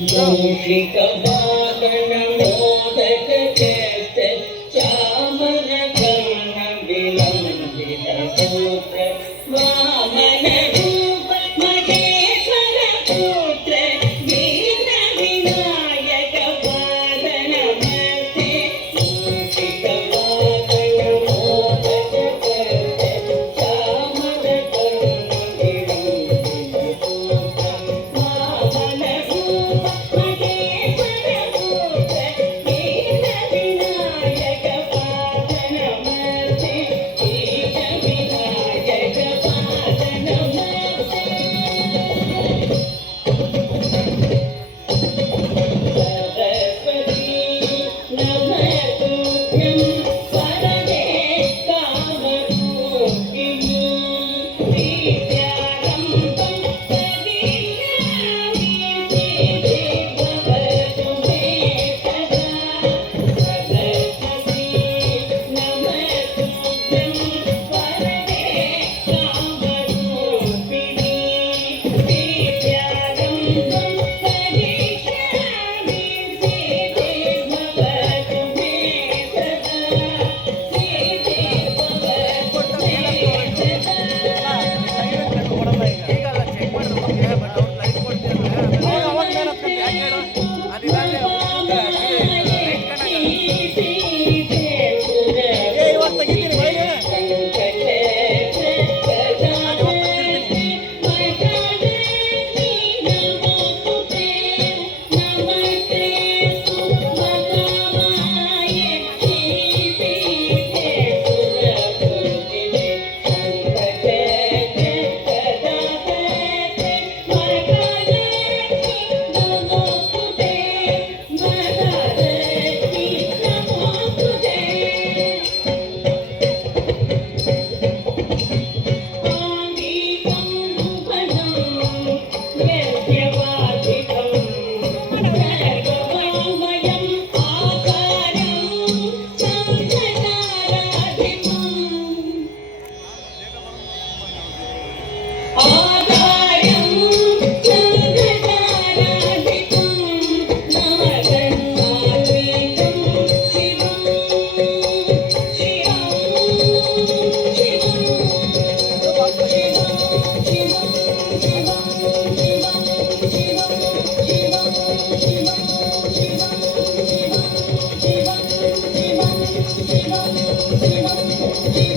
ಮೂಷಿಕ ವಾಹನ ಮೋದಕ ಚೇತ ಚಾಮರ ಗಮನ ವಿಲಂಬಿತ ಸೂತ್ರ ವಾಮನ ರೂಪ ಮಹೇಶ್ವರ ಪುತ್ರ ವೀರ ವಿನಾಯಕ ವಾದನ ಮಧ್ಯೆ ಮೂಷಿಕ ವಾಹನ ಮೋದಕ ಚೇತ ಚಾಮರ ಗಮನ ವಿಲಂಬಿತ ಸೂತ್ರ ವಾಮನ ರೂಪ ಮಹೇಶ್ವರ ಪುತ್ರ ವೀರ ವಿನಾಯಕ ವಾದನ ಮಧ್ಯೆ ಈಶ ವಿನಾಯಕ ವಾದನ ಮಧ್ಯೆ सरस्वती नमस्तुभ्यं वरदे कामरूपिणी विद्यारम्भं करिष्यामि सिद्धि भवतु मे सदा सरस्वती नमस्तुभ्यं वरदे कामरूपिणी विद्यारम्भं करिष्यामि सिद्धि भवतु मे सदा सिद्धि भवतु मे Shiva